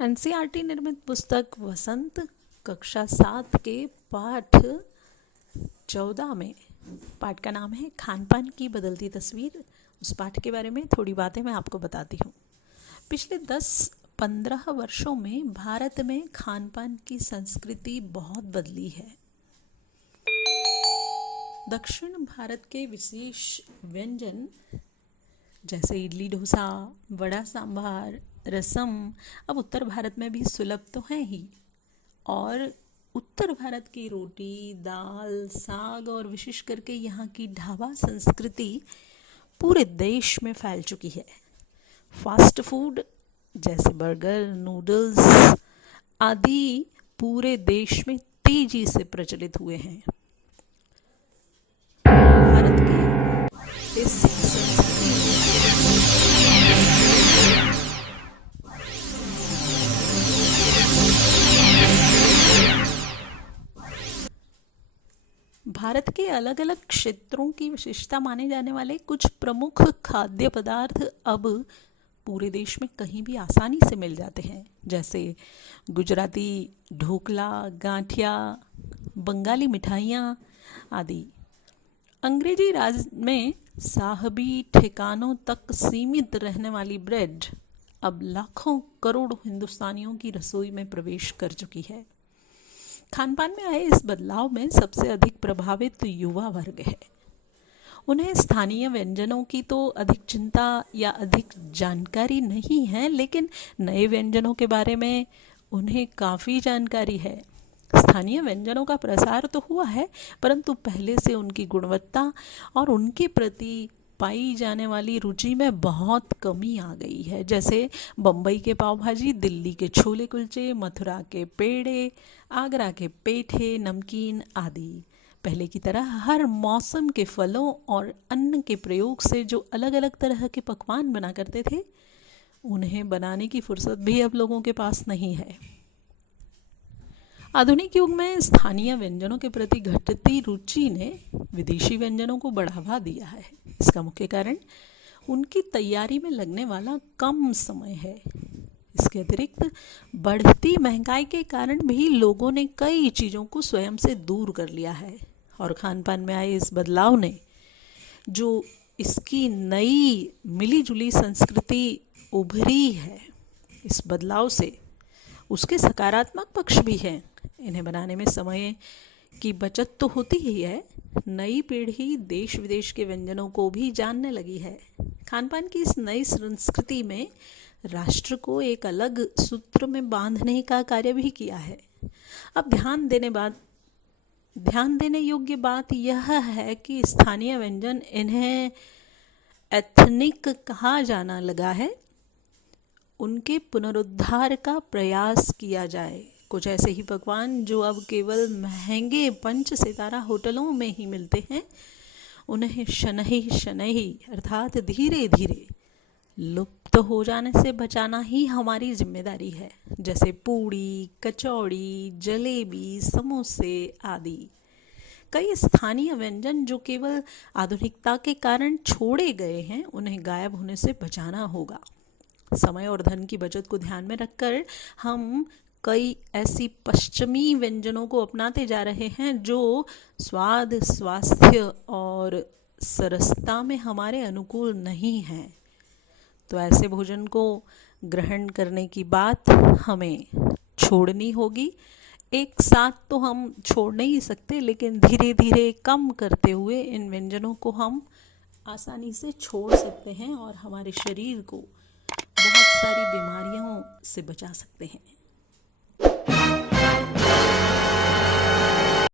NCERT निर्मित पुस्तक वसंत कक्षा 7 के पाठ 14 में पाठ का नाम है खान पान की बदलती तस्वीर। उस पाठ के बारे में थोड़ी बातें मैं आपको बताती हूँ। पिछले 10-15 वर्षों में भारत में खान पान की संस्कृति बहुत बदली है। दक्षिण भारत के विशेष व्यंजन जैसे इडली डोसा, वड़ा सांभार, रसम अब उत्तर भारत में भी सुलभ तो हैं ही, और उत्तर भारत की रोटी, दाल, साग और विशेष करके यहाँ की ढाबा संस्कृति पूरे देश में फैल चुकी है। फास्ट फूड जैसे बर्गर, नूडल्स आदि पूरे देश में तेजी से प्रचलित हुए हैं। भारत के इस भारत के अलग अलग क्षेत्रों की विशेषता माने जाने वाले कुछ प्रमुख खाद्य पदार्थ अब पूरे देश में कहीं भी आसानी से मिल जाते हैं, जैसे गुजराती ढोकला, गांठिया, बंगाली मिठाइयाँ आदि। अंग्रेजी राज में साहबी ठिकानों तक सीमित रहने वाली ब्रेड अब लाखों करोड़ों हिंदुस्तानियों की रसोई में प्रवेश कर चुकी है। खान पान में आए इस बदलाव में सबसे अधिक प्रभावित युवा वर्ग है। उन्हें स्थानीय व्यंजनों की तो अधिक चिंता या अधिक जानकारी नहीं है, लेकिन नए व्यंजनों के बारे में उन्हें काफ़ी जानकारी है। स्थानीय व्यंजनों का प्रसार तो हुआ है, परंतु पहले से उनकी गुणवत्ता और उनके प्रति पाई जाने वाली रुचि में बहुत कमी आ गई है। जैसे बम्बई के पाव भाजी, दिल्ली के छोले कुलचे, मथुरा के पेड़े, आगरा के पेठे, नमकीन आदि पहले की तरह हर मौसम के फलों और अन्न के प्रयोग से जो अलग अलग तरह के पकवान बना करते थे, उन्हें बनाने की फुर्सत भी अब लोगों के पास नहीं है। आधुनिक युग में स्थानीय व्यंजनों के प्रति घटती रुचि ने विदेशी व्यंजनों को बढ़ावा दिया है। इसका मुख्य कारण उनकी तैयारी में लगने वाला कम समय है। इसके अतिरिक्त बढ़ती महंगाई के कारण भी लोगों ने कई चीज़ों को स्वयं से दूर कर लिया है, और खान पान में आए इस बदलाव ने जो इसकी नई मिली जुली संस्कृति उभरी है, इस बदलाव से उसके सकारात्मक पक्ष भी हैं। इन्हें बनाने में समय की बचत तो होती ही है, नई पीढ़ी देश विदेश के व्यंजनों को भी जानने लगी है। खान पान की इस नई संस्कृति में राष्ट्र को एक अलग सूत्र में बांधने का कार्य भी किया है। अब ध्यान देने योग्य बात यह है कि स्थानीय व्यंजन, इन्हें एथनिक कहा जाना लगा है, उनके पुनरुद्धार का प्रयास किया जाए। कुछ ऐसे ही पकवान जो अब केवल महंगे 5 सितारा होटलों में ही मिलते हैं, उन्हें शनैः शनैः अर्थात धीरे धीरे लुप्त हो जाने से बचाना ही हमारी जिम्मेदारी है। जैसे पूड़ी, कचौड़ी, जलेबी, समोसे आदि कई स्थानीय व्यंजन जो केवल आधुनिकता के कारण छोड़े गए हैं, उन्हें गायब होने से बचाना होगा। समय और धन की बचत को ध्यान में रखकर हम कई ऐसी पश्चिमी व्यंजनों को अपनाते जा रहे हैं जो स्वाद, स्वास्थ्य और सरसता में हमारे अनुकूल नहीं हैं। तो ऐसे भोजन को ग्रहण करने की बात हमें छोड़नी होगी। एक साथ तो हम छोड़ नहीं सकते, लेकिन धीरे धीरे कम करते हुए इन व्यंजनों को हम आसानी से छोड़ सकते हैं और हमारे शरीर को बहुत सारी बीमारियों से बचा सकते हैं।